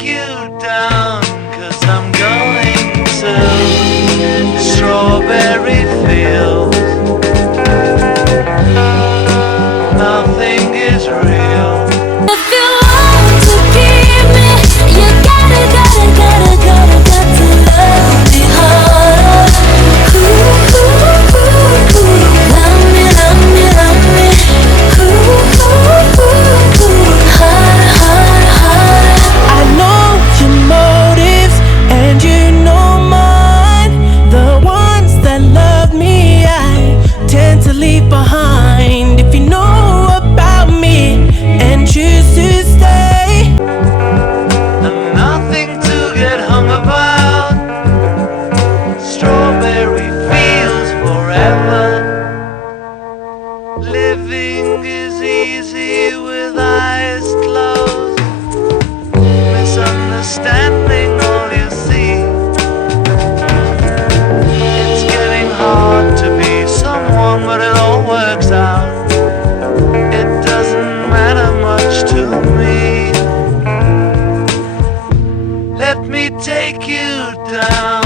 take you down, 'cause I'm going to strawberry fields. Nothing is real. If you want to keep me, you gotta got to love me hard. Ooh, ooh, ooh, ooh. Love me. Ooh, ooh, ooh, ooh. Hard. I know your motives and you know mine. The ones that love me, I tend to leave behind. If you know about me and choose to stay, And nothing to get hung about. Strawberry fields forever. Living is easy with eyes closed. Misunderstanding all you see. It's getting hard to be someone, but it all works out. It doesn't matter much to me. Let me take you down.